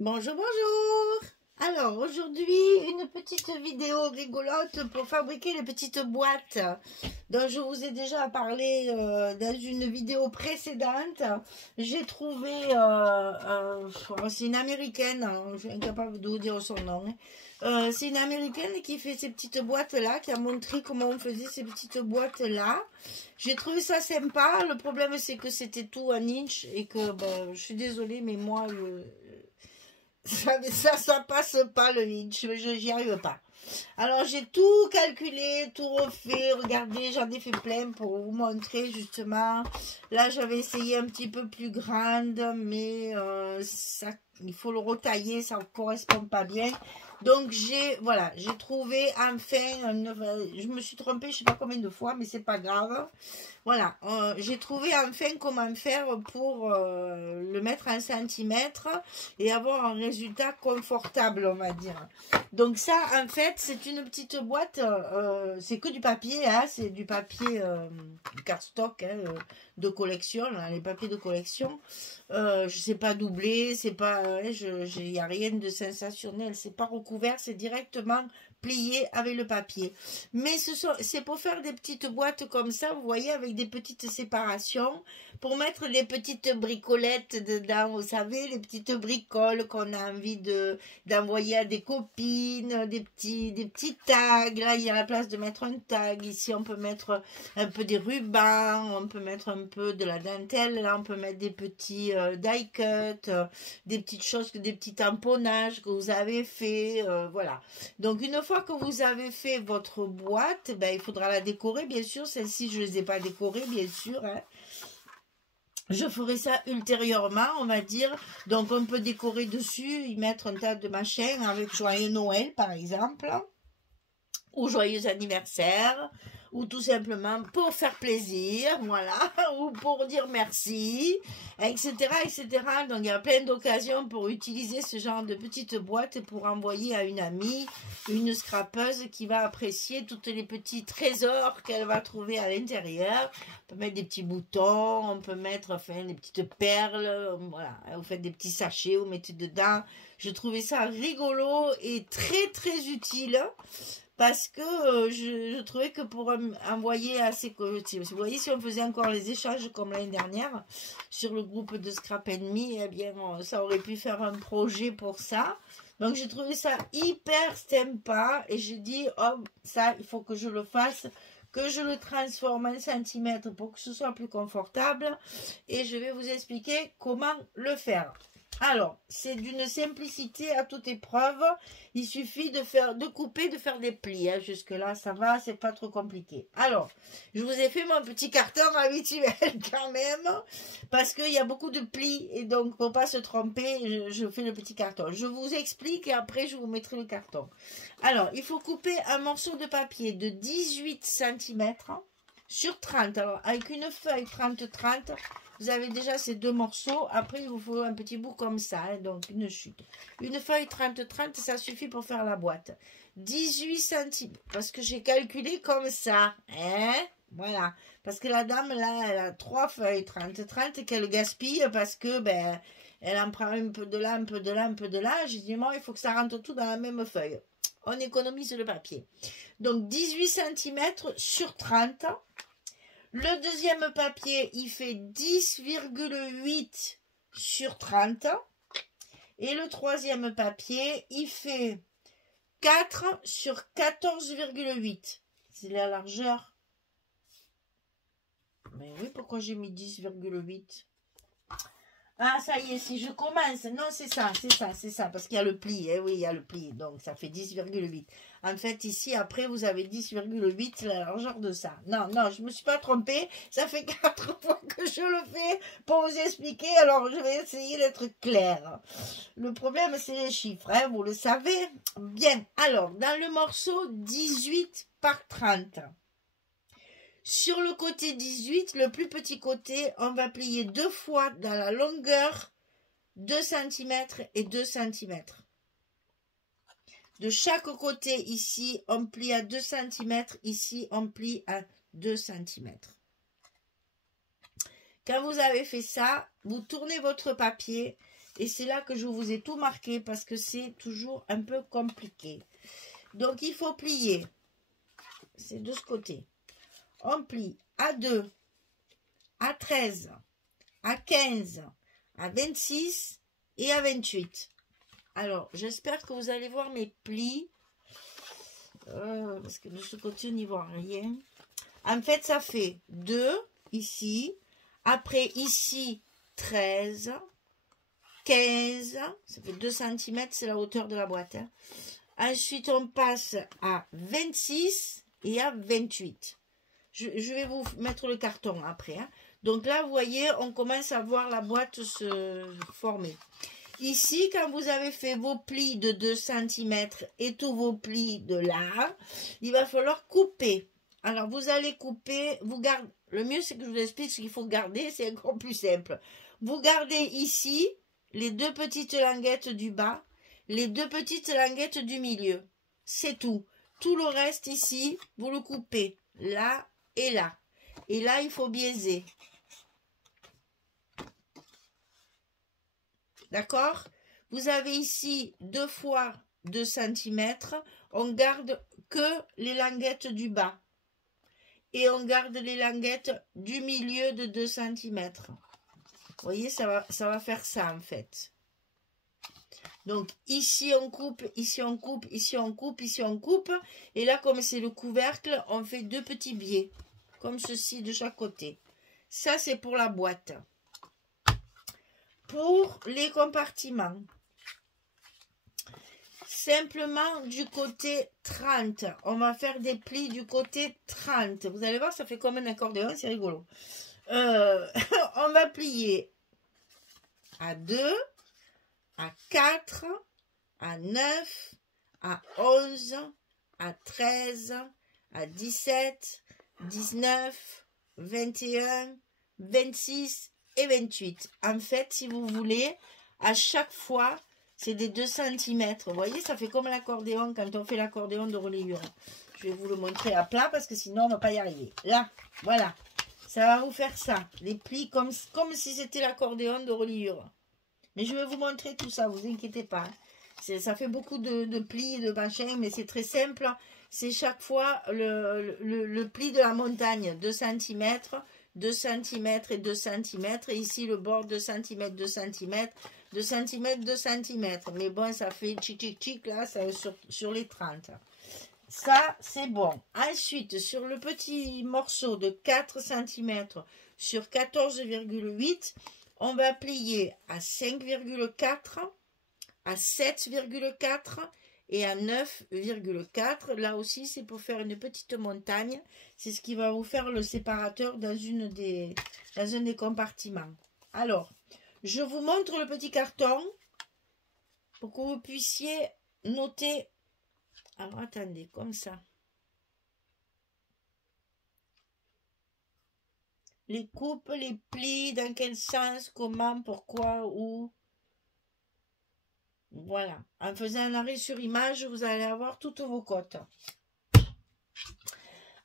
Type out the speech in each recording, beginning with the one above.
Bonjour, bonjour. Alors, aujourd'hui, une petite vidéo rigolote pour fabriquer les petites boîtes dont je vous ai déjà parlé dans une vidéo précédente. J'ai trouvé, c'est une américaine, hein, je suis incapable de vous dire son nom. C'est une américaine qui fait ces petites boîtes-là, qui a montré comment on faisait ces petites boîtes-là. J'ai trouvé ça sympa. Le problème, c'est que c'était tout un inch et que, ben, je suis désolée, mais moi, ça passe pas le inch, j'y arrive pas. Alors j'ai tout calculé, tout refait, regardez, j'en ai fait plein pour vous montrer justement. Là j'avais essayé un petit peu plus grande, mais ça, il faut le retailler, ça ne correspond pas bien. Donc j'ai trouvé enfin, je me suis trompée je sais pas combien de fois, mais c'est pas grave. Voilà, j'ai trouvé enfin comment faire pour le mettre en centimètres et avoir un résultat confortable, on va dire. Donc ça, en fait, c'est une petite boîte, c'est que du papier, hein, c'est du papier cardstock, hein, de collection, là, les papiers de collection. Je sais pas doubler, c'est pas, il n'y a rien de sensationnel, c'est pas recouvert, c'est directement plié avec le papier. Mais c'est pour faire des petites boîtes comme ça, vous voyez, avec des petites séparations, pour mettre les petites bricolettes dedans, vous savez, les petites bricoles qu'on a envie d'envoyer à des copines, des petits tags. Là, il y a la place de mettre un tag. Ici, on peut mettre un peu des rubans, on peut mettre un peu de la dentelle. Là, on peut mettre des petits die cut, des petites choses, des petits tamponnages que vous avez fait, voilà. Donc, une fois que vous avez fait votre boîte, ben, il faudra la décorer, bien sûr. Celle-ci, je ne les ai pas décorées, bien sûr, hein. Je ferai ça ultérieurement, on va dire. Donc, on peut décorer dessus, y mettre un tas de machins avec Joyeux Noël, par exemple, ou Joyeux anniversaire, ou tout simplement pour faire plaisir, voilà, ou pour dire merci, etc., etc. Donc, il y a plein d'occasions pour utiliser ce genre de petite boîte pour envoyer à une amie, une scrapeuse qui va apprécier tous les petits trésors qu'elle va trouver à l'intérieur. On peut mettre des petits boutons, on peut mettre, enfin, des petites perles, voilà, vous faites des petits sachets, vous mettez dedans. Je trouvais ça rigolo et très, très utile. Parce que je trouvais que pour envoyer à ses... Vous voyez, si on faisait encore les échanges comme l'année dernière sur le groupe de Scrap Enemy, eh bien, ça aurait pu faire un projet pour ça. Donc, j'ai trouvé ça hyper sympa et j'ai dit, oh, ça, il faut que je le fasse, que je le transforme en centimètres pour que ce soit plus confortable. Et je vais vous expliquer comment le faire. Alors, c'est d'une simplicité à toute épreuve. Il suffit de couper, de faire des plis. Hein. Jusque-là, ça va, c'est pas trop compliqué. Alors, je vous ai fait mon petit carton habituel quand même, parce qu'il y a beaucoup de plis, et donc, pour pas se tromper, je fais le petit carton. Je vous explique et après, je vous mettrai le carton. Alors, il faut couper un morceau de papier de 18 cm sur 30. Alors, avec une feuille 30-30, vous avez déjà ces deux morceaux. Après, il vous faut un petit bout comme ça, hein, donc une chute. Une feuille 30-30, ça suffit pour faire la boîte. 18 cm, parce que j'ai calculé comme ça. Hein, voilà. Parce que la dame, là, elle a 3 feuilles 30-30 qu'elle gaspille parce que, ben, elle en prend un peu de là, un peu de là, un peu de là. J'ai dit, moi, il faut que ça rentre tout dans la même feuille. On économise le papier. Donc, 18 cm sur 30. Le deuxième papier, il fait 10,8 sur 30. Et le troisième papier, il fait 4 sur 14,8. C'est la largeur. Mais oui, pourquoi j'ai mis 10,8? Ah, ça y est, si je commence, non, c'est ça, parce qu'il y a le pli, eh oui, il y a le pli, donc ça fait 10,8. En fait, ici, après, vous avez 10,8, la largeur de ça. Non, je me suis pas trompée, ça fait 4 fois que je le fais pour vous expliquer, alors je vais essayer d'être claire. Le problème, c'est les chiffres, hein, vous le savez. Bien, alors, dans le morceau 18 par 30, sur le côté 18, le plus petit côté, on va plier 2 fois dans la longueur 2 cm et 2 cm. De chaque côté, ici, on plie à 2 cm. Ici, on plie à 2 cm. Quand vous avez fait ça, vous tournez votre papier Et c'est là que je vous ai tout marqué parce que c'est toujours un peu compliqué. Donc, il faut plier. C'est de ce côté. On plie à 2, à 13, à 15, à 26 et à 28. Alors, j'espère que vous allez voir mes plis. Parce que de ce côté, on n'y voit rien. En fait, ça fait 2 ici. Après, ici, 13, 15. Ça fait 2 cm, c'est la hauteur de la boîte. Hein. Ensuite, on passe à 26 et à 28. Je vais vous mettre le carton après. Hein. Donc là, vous voyez, on commence à voir la boîte se former. Ici, quand vous avez fait vos plis de 2 cm et tous vos plis de là, il va falloir couper. Alors, vous allez couper, vous gardez. Le mieux, c'est que je vous explique ce qu'il faut garder, c'est encore plus simple. Vous gardez ici les 2 petites languettes du bas, les 2 petites languettes du milieu. C'est tout. Tout le reste ici, vous le coupez là et là. Et là, il faut biaiser. D'accord? Vous avez ici 2 fois 2 cm. On garde que les languettes du bas. Et on garde les languettes du milieu de 2 cm. Vous voyez, ça va faire ça en fait. Donc ici on coupe, ici on coupe, ici on coupe, ici on coupe. Et là, comme c'est le couvercle, on fait 2 petits biais. Comme ceci de chaque côté. Ça, c'est pour la boîte. Pour les compartiments, simplement du côté 30. On va faire des plis du côté 30. Vous allez voir, ça fait comme un accordéon, c'est rigolo. On va plier à 2, à 4, à 9, à 11, à 13, à 17, 19, 21, 26 et 28. En fait, si vous voulez, à chaque fois, c'est des 2 cm. Vous voyez, ça fait comme l'accordéon quand on fait l'accordéon de relayure. Je vais vous le montrer à plat parce que sinon, on ne va pas y arriver. Là, voilà. Ça va vous faire ça. Les plis comme si c'était l'accordéon de relayure. Mais je vais vous montrer tout ça, vous inquiétez pas. Ça fait beaucoup de plis, de machin, mais c'est très simple. C'est chaque fois le pli de la montagne, 2 cm, 2 cm et 2 cm. Et ici, le bord 2 cm, 2 cm, 2 cm, 2 cm. Mais bon, ça fait tchic, là, ça, sur les 30. Ça, c'est bon. Ensuite, sur le petit morceau de 4 cm sur 14,8, on va plier à 5,4, à 7,4 et à 9,4. Là aussi, c'est pour faire une petite montagne. C'est ce qui va vous faire le séparateur dans un des compartiments. Alors, je vous montre le petit carton pour que vous puissiez noter. Alors, attendez, comme ça. Les coupes, les plis, dans quel sens, comment, pourquoi, où. Voilà. En faisant un arrêt sur image, vous allez avoir toutes vos cotes.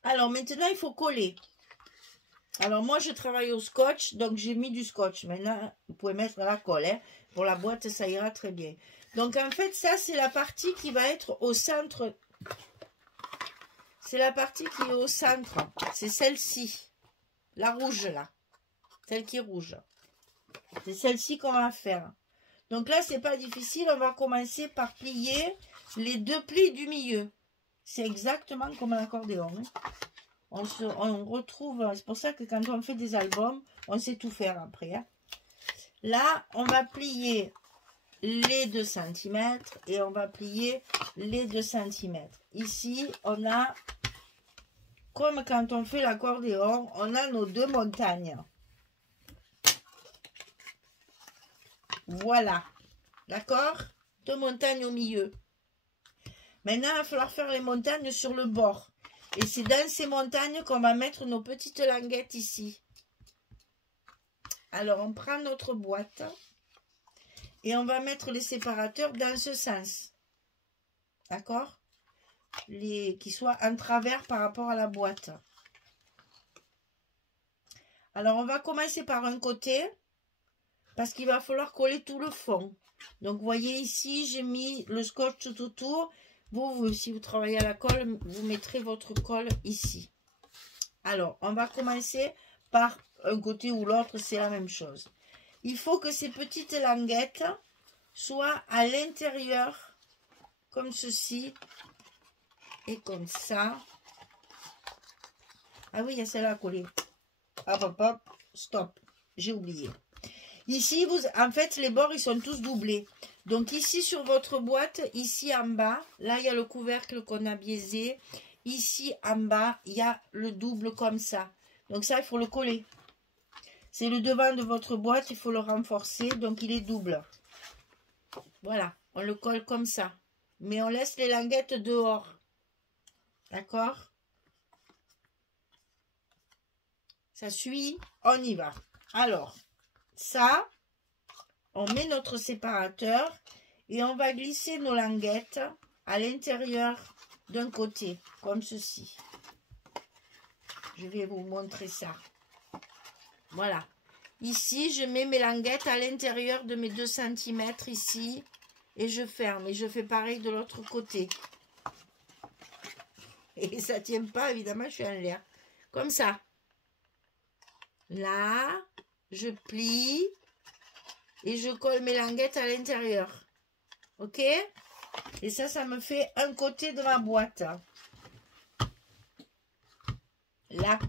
Alors, maintenant, il faut coller. Alors, moi, je travaille au scotch, donc j'ai mis du scotch. Maintenant, vous pouvez mettre la colle. Hein. Pour la boîte, ça ira très bien. Donc, en fait, ça, c'est la partie qui va être au centre. C'est la partie qui est au centre. C'est celle-ci. La rouge, là. Celle qui est rouge. C'est celle-ci qu'on va faire. Donc là, c'est pas difficile. On va commencer par plier les 2 plis du milieu. C'est exactement comme un accordéon. Hein. On retrouve... C'est pour ça que quand on fait des albums, on sait tout faire après. Hein. Là, on va plier les 2 cm et on va plier les 2 cm. Ici, on a... Comme quand on fait l'accordéon, on a nos 2 montagnes. Voilà. D'accord? 2 montagnes au milieu. Maintenant, il va falloir faire les montagnes sur le bord. Et c'est dans ces montagnes qu'on va mettre nos petites languettes ici. Alors, on prend notre boîte et on va mettre les séparateurs dans ce sens. D'accord? Qui soient en travers par rapport à la boîte. Alors, on va commencer par un côté. parce qu'il va falloir coller tout le fond. Donc, vous voyez ici, j'ai mis le scotch tout autour. Vous, si vous travaillez à la colle, vous mettrez votre colle ici. Alors, on va commencer par un côté ou l'autre, c'est la même chose. Il faut que ces petites languettes soient à l'intérieur, comme ceci, et comme ça. Ah oui, il y a celle-là à coller. Hop, hop, hop, stop, j'ai oublié. Ici, en fait, les bords, ils sont tous doublés. Donc ici, sur votre boîte, ici en bas, là, il y a le couvercle qu'on a biaisé. Ici, en bas, il y a le double comme ça. Donc ça, il faut le coller. C'est le devant de votre boîte, il faut le renforcer, donc il est double. Voilà, on le colle comme ça. Mais on laisse les languettes dehors. D'accord? Ça suit, on y va. Alors, ça, on met notre séparateur et on va glisser nos languettes à l'intérieur d'un côté, comme ceci. Je vais vous montrer ça. Voilà. Ici, je mets mes languettes à l'intérieur de mes 2 cm ici et je ferme. Et je fais pareil de l'autre côté. Et ça ne tient pas, évidemment, je suis en l'air. Comme ça. Là, je plie et je colle mes languettes à l'intérieur. Ok? Et ça me fait un côté de ma boîte. Là.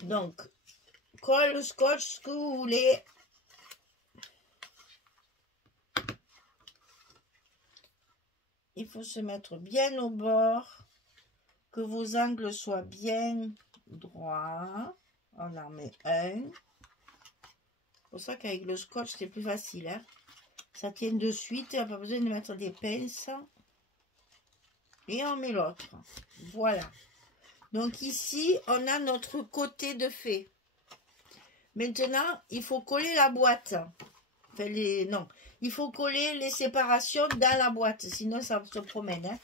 Donc, colle, scotch, ce que vous voulez. Il faut se mettre bien au bord. Que vos angles soient bien droits. On en met un. C'est pour ça qu'avec le scotch, c'est plus facile. Hein? Ça tient de suite. Il n'y a pas besoin de mettre des pinces. Et on met l'autre. Voilà. Donc ici, on a notre côté de fait. Maintenant, il faut coller la boîte. Enfin, non, il faut coller les séparations dans la boîte. Sinon, ça se promène. Hein.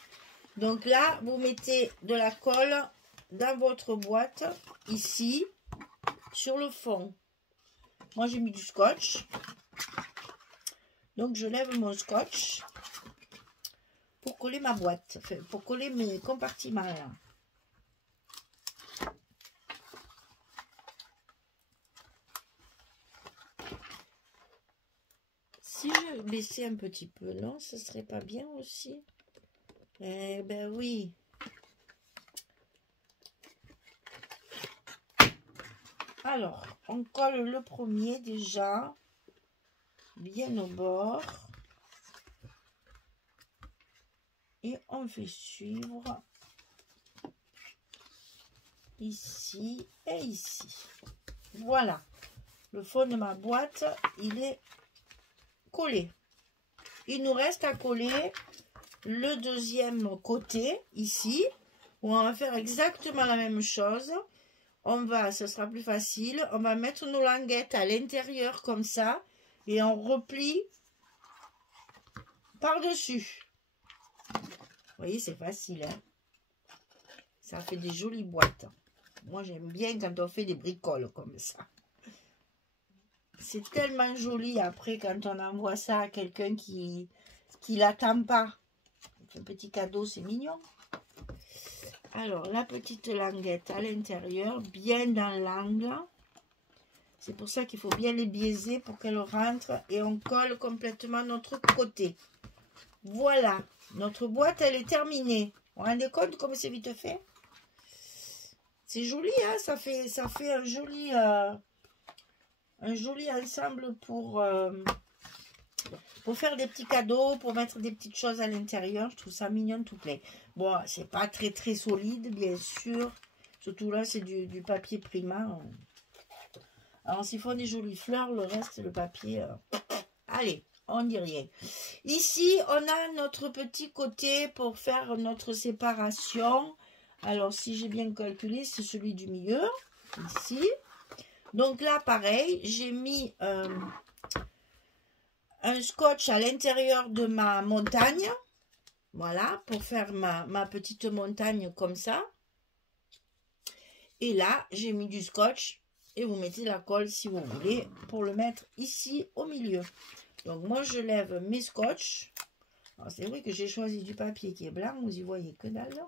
Donc là, vous mettez de la colle dans votre boîte. Ici, sur le fond. Moi, j'ai mis du scotch. Donc, je lève mon scotch pour coller ma boîte. Enfin, pour coller mes compartiments. Là. Si je baissais un petit peu, non, ce serait pas bien aussi? Eh ben oui. Alors, on colle le premier déjà, bien au bord. Et on fait suivre ici et ici. Voilà. Le fond de ma boîte, il est collé. Il nous reste à coller le deuxième côté, ici, où on va faire exactement la même chose. On va, ce sera plus facile, on va mettre nos languettes à l'intérieur comme ça, et on replie par-dessus. Vous voyez, c'est facile, hein? Ça fait des jolies boîtes. Moi, j'aime bien quand on fait des bricoles comme ça. C'est tellement joli après quand on envoie ça à quelqu'un qui l'attend pas. Un petit cadeau, c'est mignon. Alors, la petite languette à l'intérieur, bien dans l'angle. C'est pour ça qu'il faut bien les biaiser pour qu'elle rentre. Et on colle complètement notre côté. Voilà. Notre boîte, elle est terminée. Vous vous rendez compte comme c'est vite fait? C'est joli, hein? Ça fait un joli ensemble pour faire des petits cadeaux, pour mettre des petites choses à l'intérieur. Je trouve ça mignon tout plein. Bon, c'est pas très solide, bien sûr. Surtout là, c'est du papier Prima. Alors, s'il faut des jolies fleurs, le reste, c'est le papier. Allez, on dit rien. Ici, on a notre petit côté pour faire notre séparation. Alors, si j'ai bien calculé, c'est celui du milieu. Ici. Donc là, pareil, j'ai mis un scotch à l'intérieur de ma montagne. Voilà, pour faire ma petite montagne comme ça. Et là, j'ai mis du scotch Et vous mettez la colle si vous voulez pour le mettre ici au milieu. Donc moi je lève mes scotch. C'est vrai que j'ai choisi du papier qui est blanc, vous y voyez que dalle.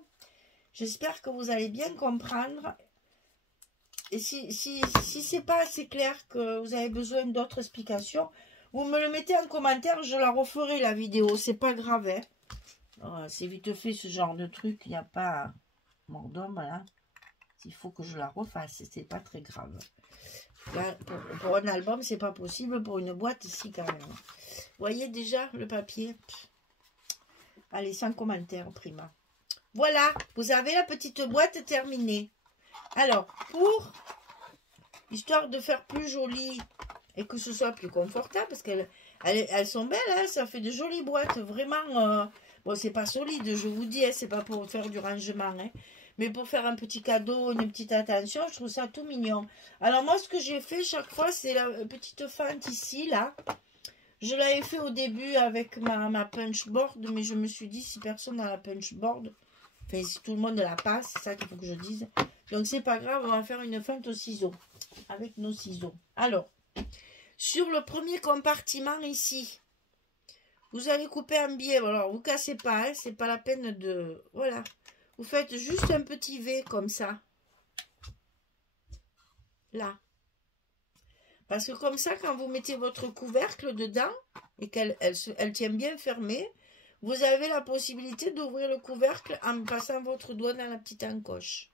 J'espère que vous allez bien comprendre. Et si c'est pas assez clair, que vous avez besoin d'autres explications, vous me le mettez en commentaire, je la referai la vidéo, c'est pas grave. Hein. C'est vite fait ce genre de truc, il n'y a pas mort d'homme là. Il faut que je la refasse, c'est pas très grave. Là, pour un album, c'est pas possible, pour une boîte, si quand même. Vous voyez déjà le papier? Allez, sans commentaire, prima. Voilà, vous avez la petite boîte terminée. Alors, histoire de faire plus joli et que ce soit plus confortable, parce qu'elles sont belles, hein, ça fait de jolies boîtes, vraiment. Bon, c'est pas solide, je vous dis, hein, c'est pas pour faire du rangement, hein. Mais pour faire un petit cadeau, une petite attention, je trouve ça tout mignon. Alors moi, ce que j'ai fait chaque fois, c'est la petite fente ici, là. Je l'avais fait au début avec ma punch board, mais je me suis dit, si personne n'a la punch board, enfin, si tout le monde la passe, c'est ça qu'il faut que je dise. Donc, c'est pas grave, on va faire une fente au ciseau, avec nos ciseaux. Alors, sur le premier compartiment ici, vous allez couper un biais. Alors, vous cassez pas, hein, c'est pas la peine de... Voilà. Vous faites juste un petit V comme ça. Là. Parce que comme ça, quand vous mettez votre couvercle dedans, et qu'elle tient bien fermée, vous avez la possibilité d'ouvrir le couvercle en passant votre doigt dans la petite encoche.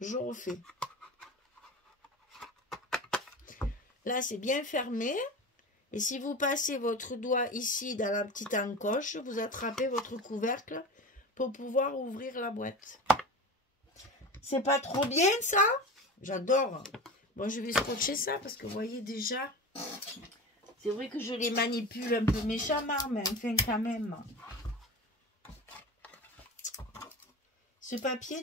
Je refais. Là, c'est bien fermé. Et si vous passez votre doigt ici dans la petite encoche, vous attrapez votre couvercle pour pouvoir ouvrir la boîte. C'est pas trop bien ça? J'adore. Bon, je vais scotcher ça parce que vous voyez déjà, c'est vrai que je les manipule un peu méchamment, mais enfin quand même. Ce papier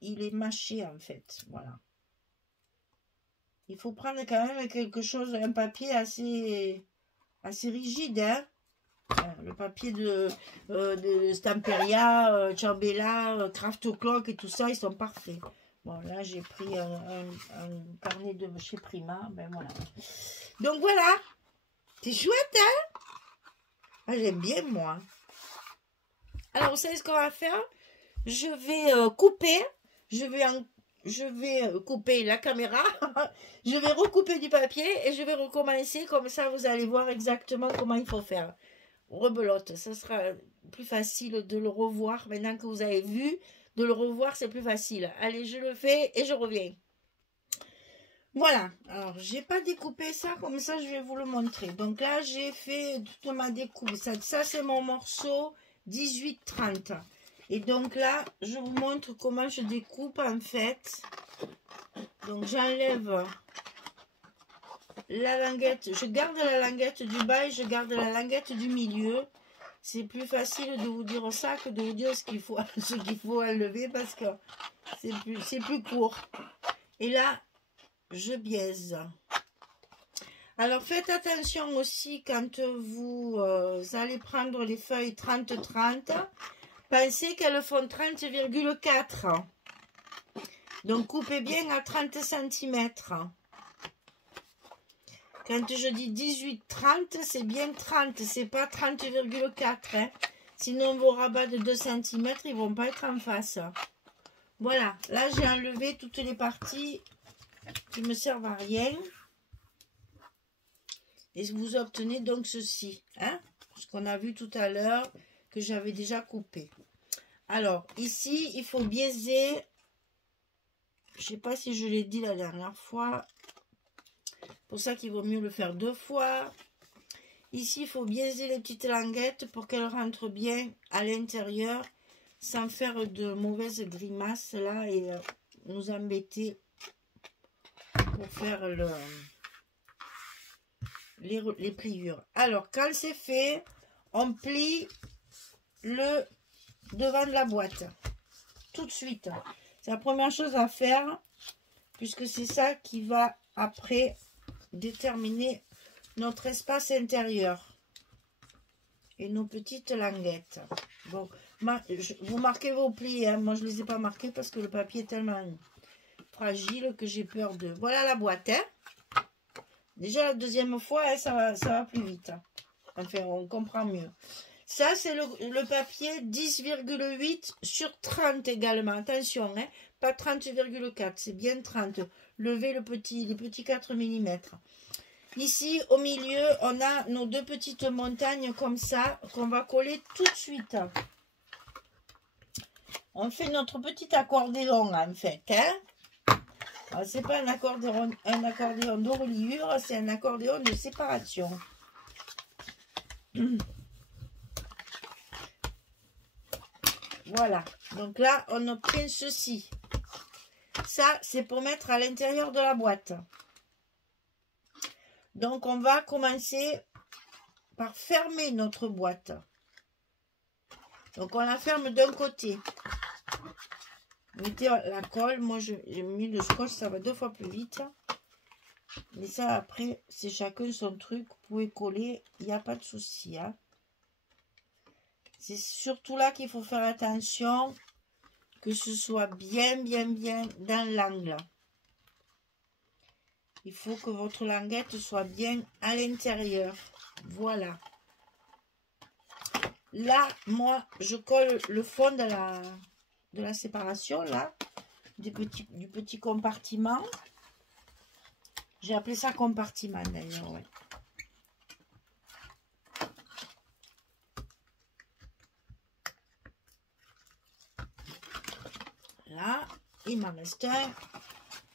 il est mâché en fait, voilà. Il faut prendre quand même quelque chose, un papier assez rigide, hein. Le papier de Stamperia, Ciambella, Craft Clock et tout ça, ils sont parfaits. Bon, là, j'ai pris un carnet de chez Prima. Ben voilà. Donc voilà. C'est chouette, hein? Ah, j'aime bien, moi. Alors, vous savez ce qu'on va faire? Je vais couper. Je vais couper la caméra. Je vais recouper du papier et je vais recommencer. Comme ça, vous allez voir exactement comment il faut faire. Rebelote, ça sera plus facile de le revoir maintenant que vous avez vu. De le revoir, c'est plus facile. Allez, je le fais et je reviens. Voilà. Alors, j'ai pas découpé ça comme ça, je vais vous le montrer. Donc là, j'ai fait toute ma découpe. Ça c'est mon morceau 18-30. Et donc là, je vous montre comment je découpe en fait. Donc, j'enlève la languette. Je garde la languette du bas et je garde la languette du milieu. C'est plus facile de vous dire ça que de vous dire ce qu'il faut enlever parce que c'est plus court. Et là, je biaise. Alors, faites attention aussi quand vous allez prendre les feuilles 30-30. Pensez qu'elles font 30,4. Donc, coupez bien à 30 cm. Quand je dis 18-30, c'est bien 30, c'est pas 30,4. Hein. Sinon, vos rabats de 2 cm, ils vont pas être en face. Voilà, là, j'ai enlevé toutes les parties qui me servent à rien. Et vous obtenez donc ceci. Hein, ce qu'on a vu tout à l'heure, que j'avais déjà coupé. Alors, ici, il faut biaiser. Je sais pas si je l'ai dit la dernière fois. Pour ça qu'il vaut mieux le faire 2 fois. Ici, il faut biaiser les petites languettes pour qu'elles rentrent bien à l'intérieur sans faire de mauvaises grimaces là et nous embêter pour faire les pliures. Alors, quand c'est fait, on plie le devant de la boîte tout de suite. C'est la première chose à faire puisque c'est ça qui va après déterminer notre espace intérieur et nos petites languettes. Bon, vous marquez vos plis, hein. Moi je les ai pas marqués parce que le papier est tellement fragile que j'ai peur de... Voilà la boîte, hein. Déjà la deuxième fois, hein, ça va plus vite. Hein. Enfin, on comprend mieux. Ça, c'est le papier 10,8 sur 30 également. Attention, hein, pas 30,4, c'est bien 30. Levez les petits 4 mm. Ici, au milieu, on a nos deux petites montagnes comme ça, qu'on va coller tout de suite. On fait notre petit accordéon, en fait. Hein. C'est pas un accordéon de reliure, c'est un accordéon de séparation. Voilà. Donc là, on obtient ceci. Ça, c'est pour mettre à l'intérieur de la boîte. Donc, on va commencer par fermer notre boîte. Donc, on la ferme d'un côté. Mettez la colle. Moi, j'ai mis le scotch, ça va 2 fois plus vite. Mais ça, après, c'est chacun son truc. Vous pouvez coller, il n'y a pas de souci. Hein. C'est surtout là qu'il faut faire attention que ce soit bien dans l'angle. Il faut que votre languette soit bien à l'intérieur. Voilà. Là, moi, je colle le fond de la séparation, là, du petit compartiment. J'ai appelé ça compartiment, d'ailleurs, ouais. Là, il m'en reste un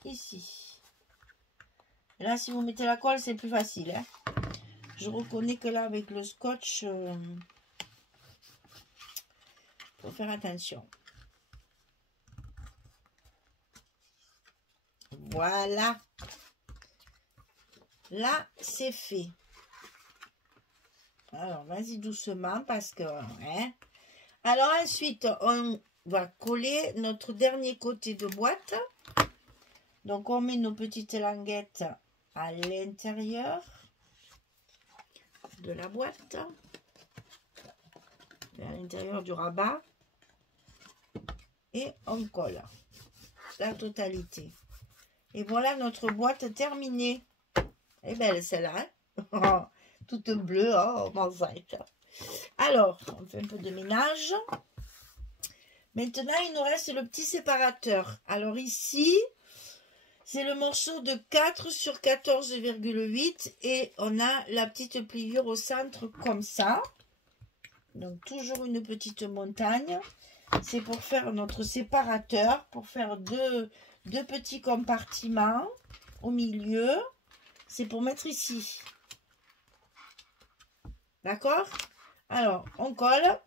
ici. Et là, si vous mettez la colle, c'est plus facile. Hein. Je reconnais que là, avec le scotch, faut faire attention. Voilà. Là, c'est fait. Alors, vas-y doucement parce que... Hein. Alors, ensuite, on va coller notre dernier côté de boîte. Donc, on met nos petites languettes à l'intérieur de la boîte. À l'intérieur du rabat. Et on colle la totalité. Et voilà notre boîte terminée. Elle est belle celle-là. Hein. Toute bleue. Oh, mosaïque. Alors, on fait un peu de ménage. Maintenant, il nous reste le petit séparateur. Alors ici, c'est le morceau de 4 sur 14,8 et on a la petite pliure au centre comme ça. Donc, toujours une petite montagne. C'est pour faire notre séparateur, pour faire deux petits compartiments au milieu. C'est pour mettre ici. D'accord? Alors, on colle.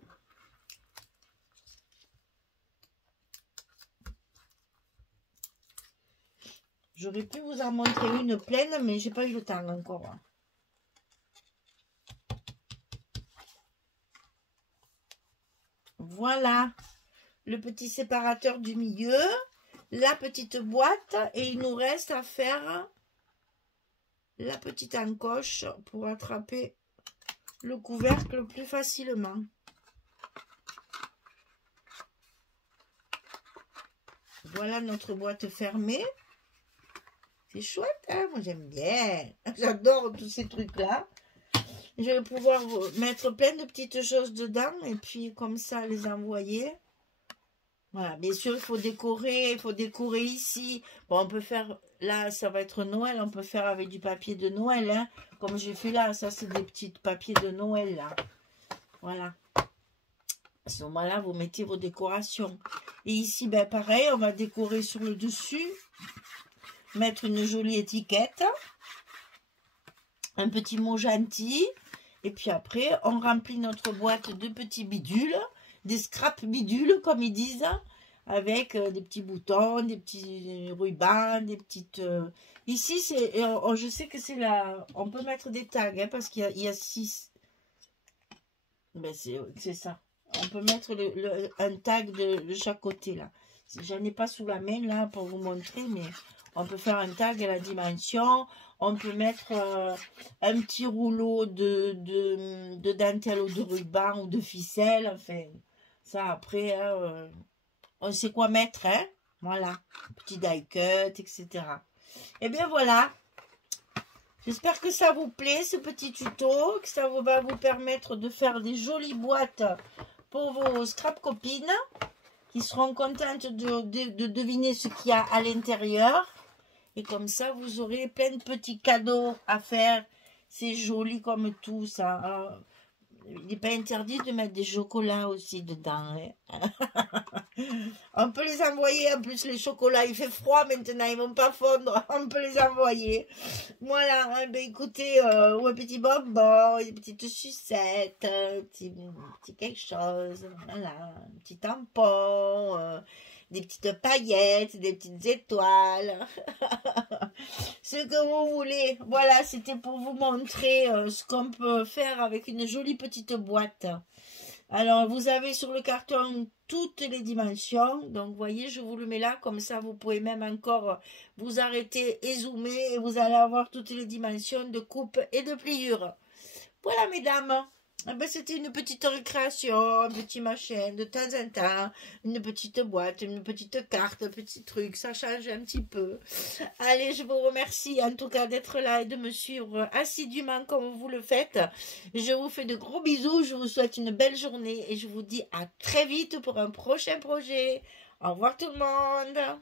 J'aurais pu vous en montrer une pleine, mais j'ai pas eu le temps encore. Voilà le petit séparateur du milieu, la petite boîte, et il nous reste à faire la petite encoche pour attraper le couvercle plus facilement. Voilà notre boîte fermée. C'est chouette, hein? Moi j'aime bien. J'adore tous ces trucs-là. Je vais pouvoir mettre plein de petites choses dedans et puis comme ça les envoyer. Voilà, bien sûr, il faut décorer ici. Bon, on peut faire, là, ça va être Noël, on peut faire avec du papier de Noël, hein, comme j'ai fait là. Ça, c'est des petits papiers de Noël, là. Voilà. À ce moment-là, vous mettez vos décorations. Et ici, ben pareil, on va décorer sur le dessus. Mettre une jolie étiquette. Un petit mot gentil. Et puis après, on remplit notre boîte de petits bidules. Des scraps bidules, comme ils disent. Avec des petits boutons, des petits rubans, des petites... Ici, c'est, je sais que c'est là... On peut mettre des tags, hein, parce qu'il y a 6. Ben, c'est ça. On peut mettre un tag de chaque côté, là. J'en ai pas sous la main, là, pour vous montrer, mais on peut faire un tag à la dimension. On peut mettre un petit rouleau de dentelle ou de ruban ou de ficelle. Enfin, ça, après, hein, on sait quoi mettre, hein. Voilà, petit die cut, etc. Et bien voilà. J'espère que ça vous plaît, ce petit tuto, que ça va vous permettre de faire des jolies boîtes pour vos scrap copines qui seront contentes de deviner ce qu'il y a à l'intérieur. Et comme ça, vous aurez plein de petits cadeaux à faire. C'est joli comme tout ça. Alors, il n'est pas interdit de mettre des chocolats aussi dedans. Hein. On peut les envoyer. En plus, les chocolats, il fait froid maintenant. Ils ne vont pas fondre. On peut les envoyer. Voilà. Hein, ben, écoutez, ou un petit bonbon, une petite sucette, un petit quelque chose. Voilà. Un petit tampon. Des petites paillettes, des petites étoiles, ce que vous voulez. Voilà, c'était pour vous montrer ce qu'on peut faire avec une jolie petite boîte. Alors, vous avez sur le carton toutes les dimensions. Donc, vous voyez, je vous le mets là. Comme ça, vous pouvez même encore vous arrêter et zoomer. Et vous allez avoir toutes les dimensions de coupe et de pliure. Voilà, mesdames. Ah ben, c'était une petite récréation, un petit machin, de temps en temps, une petite boîte, une petite carte, un petit truc, ça change un petit peu. Allez, je vous remercie en tout cas d'être là et de me suivre assidûment comme vous le faites. Je vous fais de gros bisous, je vous souhaite une belle journée et je vous dis à très vite pour un prochain projet. Au revoir tout le monde.